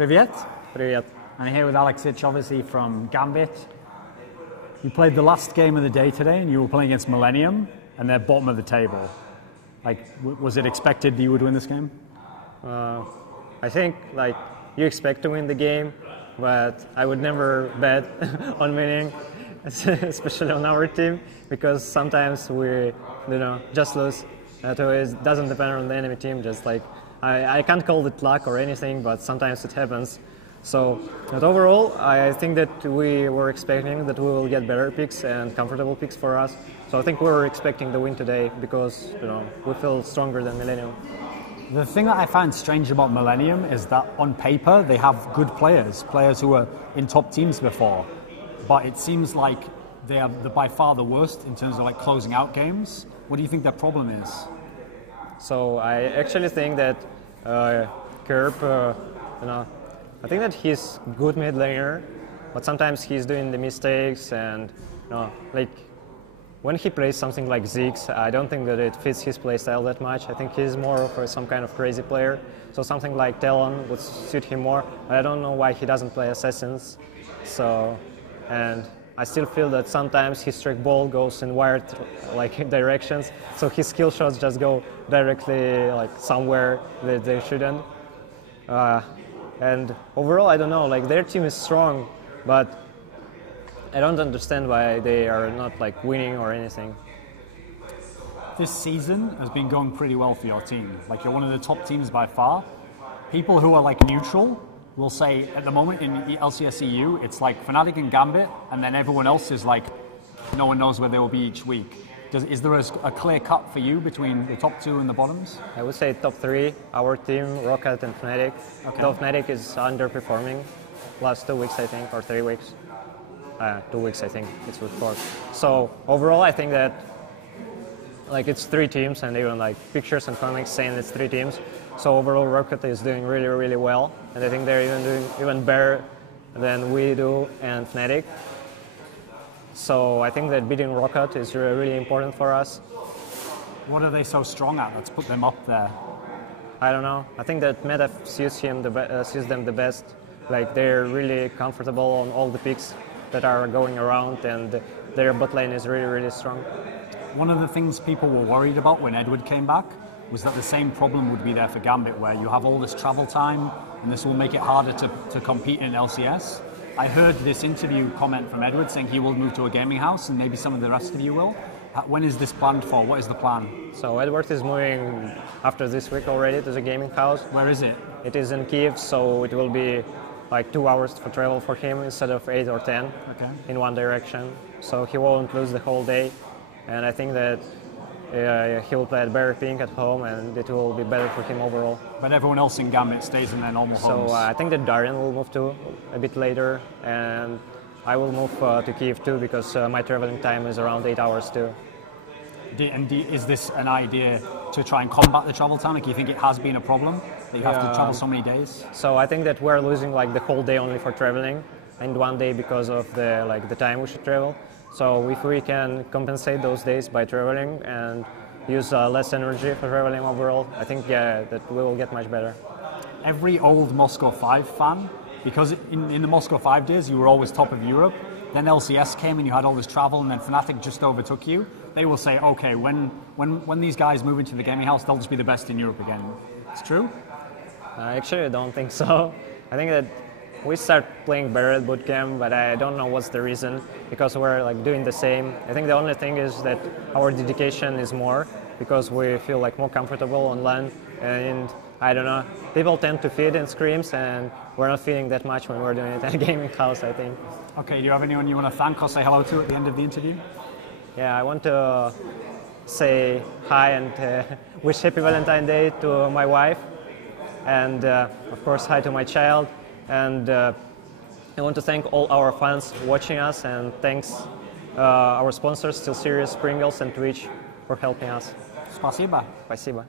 Привет. Привет. I'm here with Alexic, obviously from Gambit. You played the last game of the day today, and you were playing against Millenium, and they're bottom of the table. Like, was it expected that you would win this game? I think you expect to win the game, but I would never bet on winning, especially on our team, because sometimes we, just lose. It doesn't depend on the enemy team. Just like I can't call it luck or anything, but sometimes it happens. So, but overall, I think that we were expecting that we will get better picks and comfortable picks for us. So I think we were expecting the win today because we feel stronger than Millenium. The thing that I find strange about Millenium is that on paper they have good players who were in top teams before, but it seems like they are by far the worst in terms of like closing out games. What do you think their problem is? So I actually think that Kerp, I think that he's good mid laner, but sometimes he's doing the mistakes, and when he plays something like Ziggs, I don't think that it fits his playstyle that much. I think he's more of some kind of crazy player. So something like Talon would suit him more. But I don't know why he doesn't play Assassins. And I still feel that sometimes his strike ball goes in weird directions. So his skill shots just go directly somewhere that they shouldn't. And overall, I don't know. Their team is strong, but I don't understand why they are not winning or anything. This season has been going pretty well for your team. You're one of the top teams by far. People who are neutral will say at the moment in LCS EU, it's Fnatic and Gambit, and then everyone else is no one knows where they will be each week. Is there a clear cut for you between the top two and the bottoms? I would say top three, our team, Rocket and Fnatic. Okay. Though Fnatic is underperforming last 2 weeks, I think, or 3 weeks. 2 weeks, I think it's with 4. So overall, I think that it's 3 teams, and even pictures and comics saying it's 3 teams. So overall, Rocket is doing really, really well, and I think they're even doing even better than we do and Fnatic. So I think that beating Rocket is really, really important for us. What are they so strong at that's put them up there? I don't know. I think that meta suits them the best. They're really comfortable on all the picks that are going around, and their bot lane is really, really strong. One of the things people were worried about when Edward came back was that the same problem would be there for Gambit, where you have all this travel time, and this will make it harder to compete in LCS. I heard this interview comment from Edward saying he will move to a gaming house, and maybe some of the rest of you will. When is this planned for? What is the plan? So Edward is moving after this week already to the gaming house. Where is it? It is in Kiev, so it will be 2 hours for travel for him instead of 8 or 10 in one direction. So he won't lose the whole day, and I think that he will play at better ping at home, and it will be better for him overall. But everyone else in Gambit stays in their normal homes. So I think that Thorin will move to a bit later, and I will move to Kiev too, because my traveling time is around 8 hours too. Is this an idea to try and combat the travel time? Do you think it has been a problem that you have to travel so many days? So I think that we're losing the whole day only for traveling, and 1 day because of the time we should travel. So if we can compensate those days by traveling and use less energy for traveling overall, I think that we will get much better. Every old Moscow 5 fan, because in the Moscow 5 days you were always top of Europe, then LCS came and you had all this travel, and then Fnatic just overtook you. They will say, okay, when these guys move into the gaming house, they'll just be the best in Europe again. It's true? Actually, I don't think so. I think that we start playing better at bootcamp, but I don't know what's the reason, because we're doing the same. I think the only thing is that our dedication is more, because we feel more comfortable on LAN, and I don't know, people tend to feed in scrims, and we're not feeding that much when we're doing it at a gaming house, I think. Okay, do you have anyone you want to thank or say hello to at the end of the interview? Yeah, I want to say hi and wish Happy Valentine's Day to my wife, and of course hi to my child. And I want to thank all our fans watching us, and thanks our sponsors, Still Serious, Pringles, and Twitch for helping us. Спасибо. Спасибо.